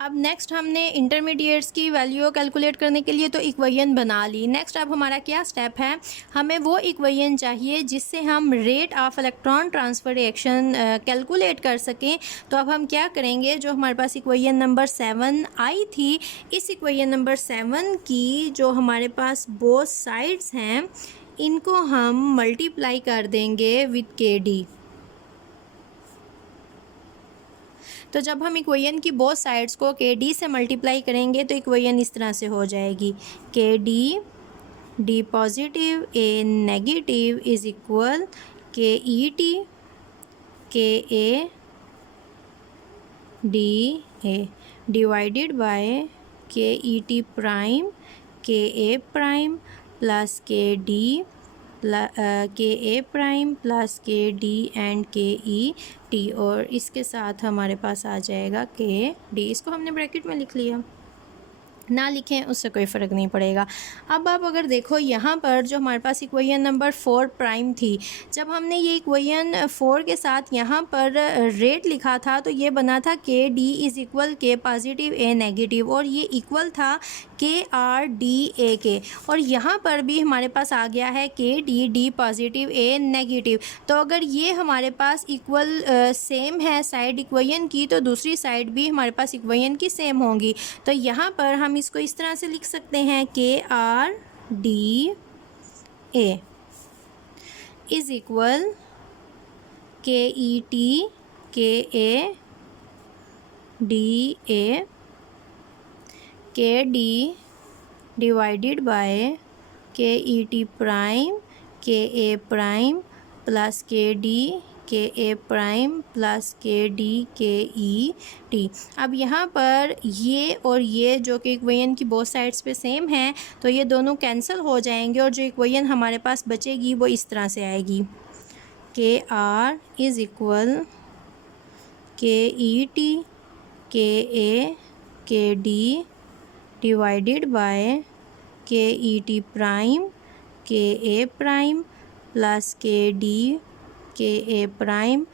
अब नेक्स्ट हमने इंटरमीडिएट्स की वैल्यू कैलकुलेट करने के लिए तो इक्वेशन बना ली। नेक्स्ट अब हमारा क्या स्टेप है, हमें वो इक्वेशन चाहिए जिससे हम rate of electron transfer reaction calculate कर सकें। तो अब हम क्या करेंगे, जो हमारे पास इक्वेशन नंबर 7 आई थी, इस इक्वेशन नंबर 7 की जो हमारे पास बोथ साइड्स हैं इनको हम मल्टीप्लाई कर देंगे विद के डी। तो जब हम इक्वेशन की बोथ साइड्स को के डी से मल्टीप्लाई करेंगे तो इक्वेशन इस तरह से हो जाएगी, के D positive A negative is equal के ई टी के A D A divided by के ई टी प्राइम के ए प्राइम प्लस के डी के ए prime plus K D and के ई टी, और इसके साथ हमारे पास आ जाएगा के डी। इसको हमने ब्रैकेट में लिख लिया, ना लिखें उससे कोई फ़र्क नहीं पड़ेगा। अब आप अगर देखो यहाँ पर जो हमारे पास इक्वेशन नंबर 4 प्राइम थी, जब हमने ये इक्वेशन 4 के साथ यहाँ पर रेट लिखा था तो ये बना था के डी इज़ इक्वल के पॉजिटिव ए नेगेटिव, और ये इक्वल था के आर डी ए के, और यहाँ पर भी हमारे पास आ गया है के डी पॉजिटिव ए नेगेटिव। तो अगर ये हमारे पास इक्वल सेम है साइड इक्वेशन की, तो दूसरी साइड भी हमारे पास इक्वेशन की सेम होंगी। तो यहाँ पर हम इसको इस तरह से लिख सकते हैं, के R D A is equal के ई टी के ए डी ए के डी डिवाइडेड बाय के ई टी प्राइम के ए प्राइम प्लस के डी के ए prime plus K D K E T. अब यहाँ पर ये और ये जो कि इक्वेशन की बोथ साइड्स पे सेम हैं, तो ये दोनों कैंसिल हो जाएंगे और जो इक्वेशन हमारे पास बचेगी वो इस तरह से आएगी, के आर इज़ इक्वल के ई टी के ए के डी डिवाइडेड बाय के ई टी प्राइम के ए प्राइम प्लस के डी के ए prime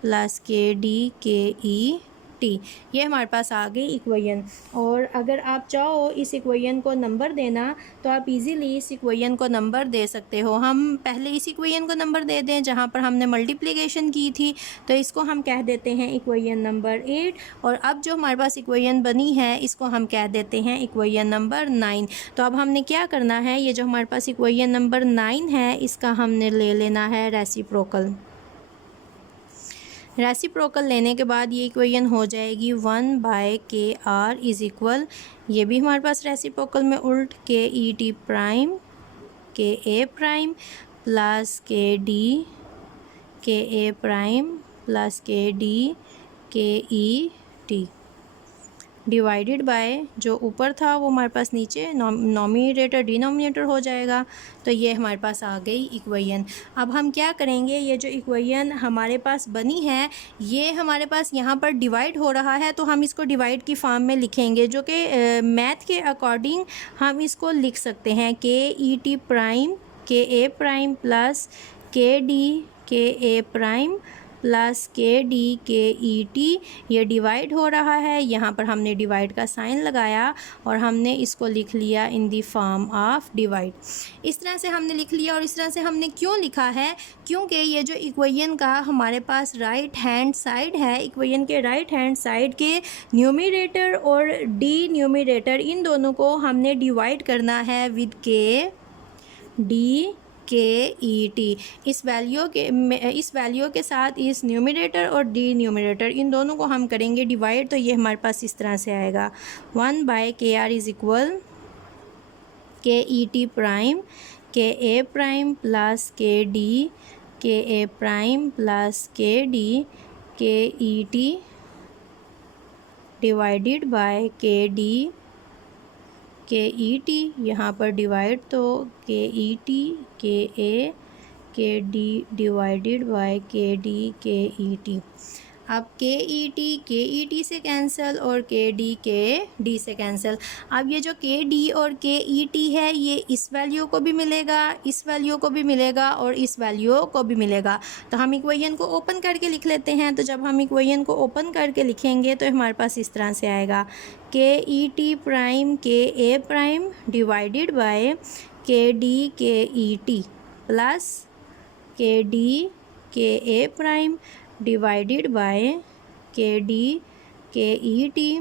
plus K D K E T. ये हमारे पास आ गई इक्वेशन। और अगर आप चाहो इस इक्वेशन को नंबर देना तो आप इजीली इस इक्वेशन को नंबर दे सकते हो। हम पहले इस इक्वेशन को नंबर दे दें जहाँ पर हमने मल्टीप्लिकेशन की थी, तो इसको हम कह देते हैं इक्वेशन नंबर 8, और अब जो हमारे पास इक्वेशन बनी है इसको हम कह देते हैं इक्वेशन नंबर 9। तो अब हमने क्या करना है, ये जो हमारे पास इक्वेशन नंबर 9 है इसका हमने ले लेना है रेसिप्रोकल। रेसिप्रोकल लेने के बाद ये इक्वेशन हो जाएगी 1 बाय के आर इज़ इक्वल, ये भी हमारे पास रेसिप्रोकल में उल्ट, के ई टी प्राइम के ए प्राइम प्लस के डी के ए prime plus K D K E T divided by जो ऊपर था वो हमारे पास नीचे नॉमिनेटर डिनोमिनेटर हो जाएगा। तो ये हमारे पास आ गई इक्वेशन। अब हम क्या करेंगे, ये जो इक्वेशन हमारे पास बनी है ये हमारे पास यहाँ पर डिवाइड हो रहा है, तो हम इसको डिवाइड की फॉर्म में लिखेंगे, जो कि मैथ के अकॉर्डिंग हम इसको लिख सकते हैं, के ई टी प्राइम के ए प्राइम प्लस के डी के ए prime plus K D K E T. ये डिवाइड हो रहा है, यहाँ पर हमने डिवाइड का साइन लगाया और हमने इसको लिख लिया इन दी फॉर्म ऑफ डिवाइड। इस तरह से हमने लिख लिया। और इस तरह से हमने क्यों लिखा है, क्योंकि ये जो इक्वेशन का हमारे पास राइट हैंड साइड है, इक्वेशन के राइट हैंड साइड के न्यूमरेटर और डी न्यूमरेटर इन दोनों को हमने डिवाइड करना है विद के डी के ई टी। इस वैल्यू के साथ इस न्यूमरेटर और डी न्यूमरेटर इन दोनों को हम करेंगे डिवाइड। तो ये हमारे पास इस तरह से आएगा, 1 बाय के आर इज़ इक्वल के ई टी प्राइम के ए प्राइम प्लस के डी के ए prime plus K D K E T divided by K D K E T. यहाँ पर डिवाइड तो के ई टी के ए के D divided by K D K E T. अब के ई टी से कैंसिल और के डी से कैंसिल। अब ये जो के डी और के ई टी है ये इस वैल्यू को भी मिलेगा, इस वैल्यू को भी मिलेगा और इस वैल्यू को भी मिलेगा। तो हम इक्वेशन को ओपन करके लिख लेते हैं। तो जब हम इक्वेशन को ओपन करके लिखेंगे तो हमारे पास इस तरह से आएगा के ई टी प्राइम के ए prime divided by K D K E T plus K D के ए prime divided by K D K E T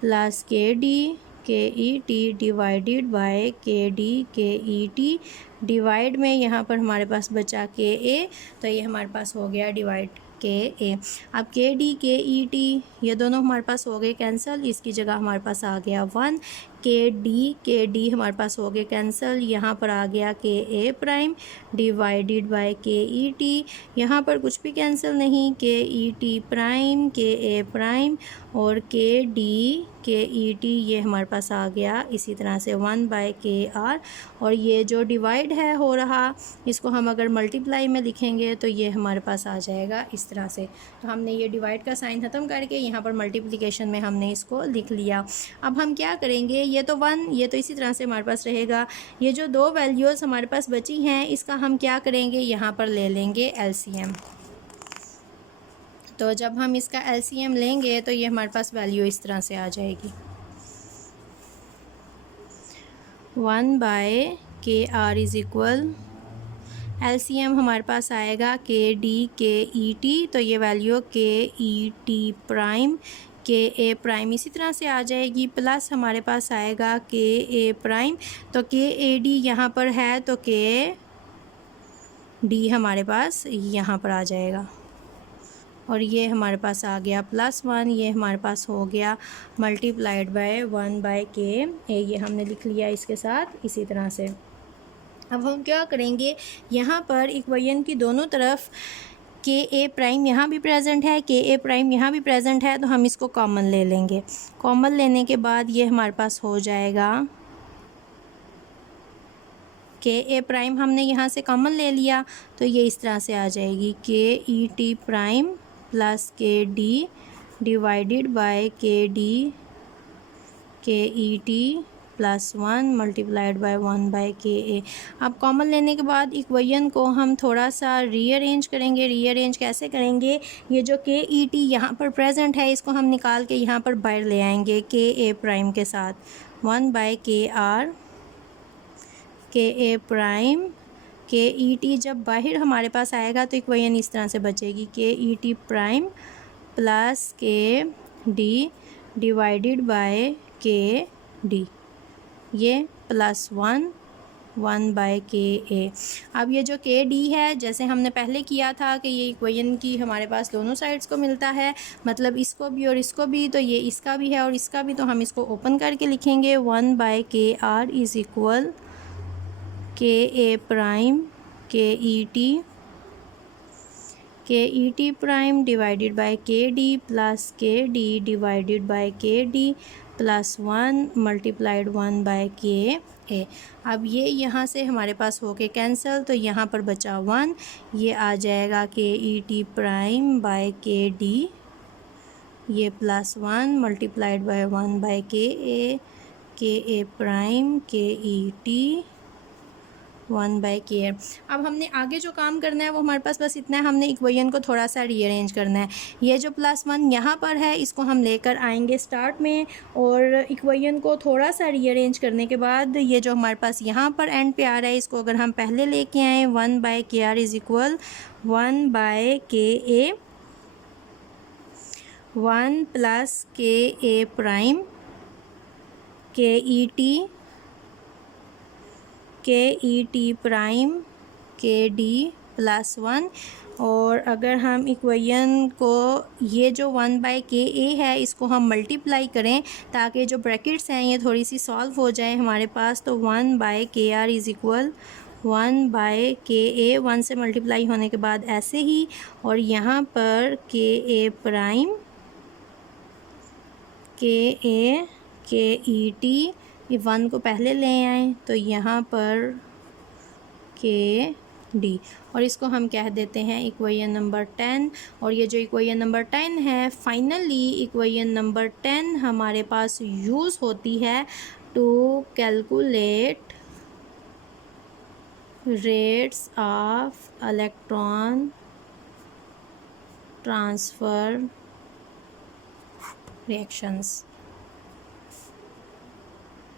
plus K D K E T divided by K D K E T. Divide में यहाँ पर हमारे पास बचा के ए, तो ये हमारे पास हो गया डिवाइड के ए। अब के डी के ई टी ये दोनों हमारे पास हो गए कैंसिल, इसकी जगह हमारे पास आ गया 1। के डी हमारे पास हो गए कैंसिल, यहाँ पर आ गया के ए प्राइम डिवाइडेड बाय के ई टी। यहाँ पर कुछ भी कैंसिल नहीं, के ई टी प्राइम के ए प्राइम और के डी के ई टी ये हमारे पास आ गया इसी तरह से 1 बाय के आर। और ये जो डिवाइड है हो रहा, इसको हम अगर मल्टीप्लाई में लिखेंगे तो ये हमारे पास आ जाएगा इस तरह से। तो हमने ये डिवाइड का साइन ख़त्म करके यहाँ पर मल्टीप्लिकेशन में हमने इसको लिख लिया। अब हम क्या करेंगे, ये तो 1 ये तो इसी तरह से हमारे पास रहेगा। ये जो दो वैल्यूज़ हमारे पास बची हैं इसका हम क्या करेंगे, यहाँ पर ले लेंगे एलसीएम। तो जब हम इसका एलसीएम लेंगे तो ये हमारे पास वैल्यू इस तरह से आ जाएगी 1 बाय के आर इज़ इक्वल, एलसीएम हमारे पास आएगा के डी के ई टी, तो ये वैल्यू के ई टी प्राइम के ए प्राइम इसी तरह से आ जाएगी, प्लस हमारे पास आएगा के ए प्राइम, तो के ए डी यहाँ पर है तो के डी हमारे पास यहाँ पर आ जाएगा। और ये हमारे पास आ गया +1, ये हमारे पास हो गया मल्टीप्लाइड बाय 1 बाय के ए, ये हमने लिख लिया इसके साथ इसी तरह से। अब हम क्या करेंगे, यहाँ पर इक्वेशन की दोनों तरफ के ए प्राइम यहाँ भी प्रेजेंट है, के ए प्राइम यहाँ भी प्रेजेंट है, तो हम इसको कॉमन ले लेंगे। कॉमन लेने के बाद ये हमारे पास हो जाएगा के ए प्राइम हमने यहाँ से कॉमन ले लिया तो ये इस तरह से आ जाएगी K E T prime plus K D divided by K D K E T +1 multiplied by 1 by K A. अब कॉमन लेने के बाद इक्वेशन को हम थोड़ा सा रीअरेंज करेंगे। रीअरेंज कैसे करेंगे, ये जो के ई टी यहाँ पर प्रेजेंट है इसको हम निकाल के यहाँ पर बाहर ले आएंगे के ए प्राइम के साथ 1 बाय के आर के ए प्राइम के ई टी। जब बाहर हमारे पास आएगा तो इक्वेशन इस तरह से बचेगी के E T prime plus K D divided by K D, ये +1 1 बाय के ए। अब ये जो के डी है जैसे हमने पहले किया था कि ये इक्वेशन की हमारे पास दोनों साइड्स को मिलता है, मतलब इसको भी और इसको भी, तो ये इसका भी है और इसका भी, तो हम इसको ओपन करके लिखेंगे 1 बाय के आर इज़ इक्वल के ए प्राइम के E T prime divided by K D plus K D divided by K D +1 multiplied 1 by K A. अब ये यहाँ से हमारे पास होके कैंसिल, तो यहाँ पर बचा 1, ये आ जाएगा के E T prime bye K D, ये +1 multiplied by 1 by K A prime के E T 1 by K A. अब हमने आगे जो काम करना है वो हमारे पास बस इतना है, हमने इक्वेशन को थोड़ा सा रीअरेंज करना है। ये जो +1 यहाँ पर है इसको हम लेकर आएंगे स्टार्ट में, और इक्वेशन को थोड़ा सा रीअरेंज करने के बाद ये जो हमारे पास यहाँ पर एंड पे आ रहा है इसको अगर हम पहले लेके आएँ 1 बाय के are is equal 1 by K A 1 plus के ए प्राइम के ई टी प्राइम के डी +1। और अगर हम इक्वेशन को ये जो 1 बाय के ए है इसको हम मल्टीप्लाई करें ताकि जो ब्रैकेट्स हैं ये थोड़ी सी सॉल्व हो जाए हमारे पास, तो 1 बाय के are is equal 1 by K ए, 1 से मल्टीप्लाई होने के बाद ऐसे ही, और यहाँ पर के ए प्राइम के ई टी, ये 1 को पहले ले आएँ तो यहाँ पर के डी। और इसको हम कह देते हैं इक्वेशन नंबर 10। और ये जो इक्वेशन नंबर 10 है, फाइनली इक्वेशन नंबर 10 हमारे पास यूज़ होती है to calculate rates of electron transfer reactions.